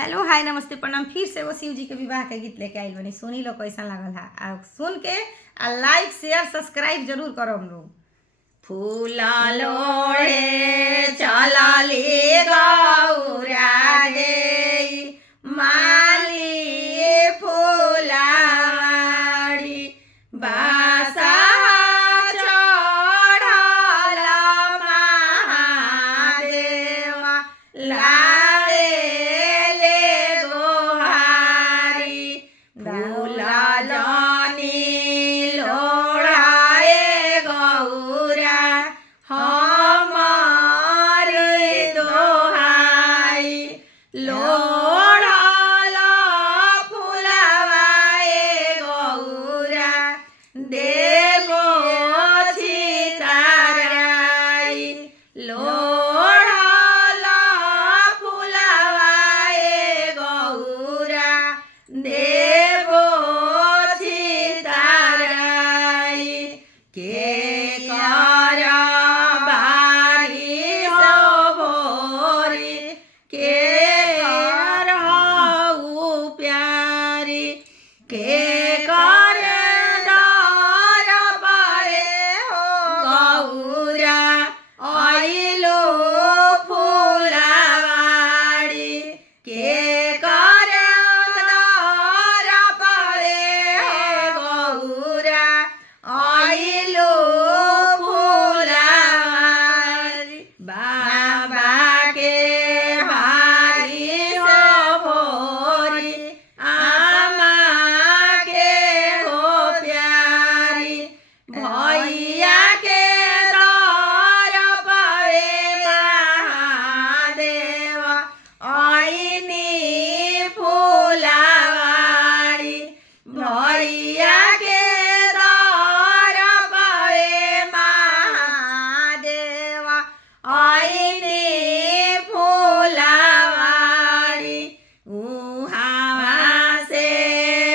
Hello hi नमस्ते प्रणाम। फिर से वो शिव जी के विवाह के गीत लेके आई बनी। सुनी लो कैसा लागल है। आ सुन के आ लाइक शेयर सब्सक्राइब जरूर करो हम लोग। फूला लोड़े चलली गौरा देई माली फूलाड़ी बासा चढ़ल महादेवा फूला जानी लोढ़ाए गौरा हमार दोहाई लोढ़ला फुलवाए गौरा देवो छिताराई लोढ़ला फुलवाए गौरा देवो के कर बारी हो भोरी के कर हऊ प्यारी के कर डर बड़े हो गौरा आइलो फुलवाड़ी के कर डर बड़े हो गौरा आइलो फुलवाड़ी बाबा के भारी हो भोरी आमा के हो प्यारी भैया के दर पवे महादेव आइनी फुलवाड़ी भैया के आइनी फुलवाड़ी उहावा से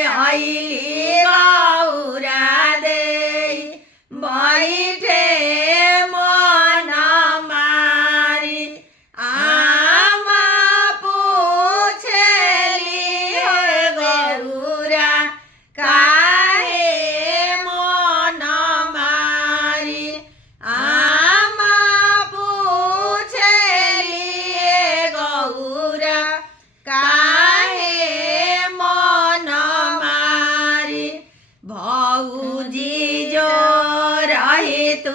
आइली गौरा देई बैठे मन मारी आमा पूछली गौरा काहे मन मारी भौजी जो रही तू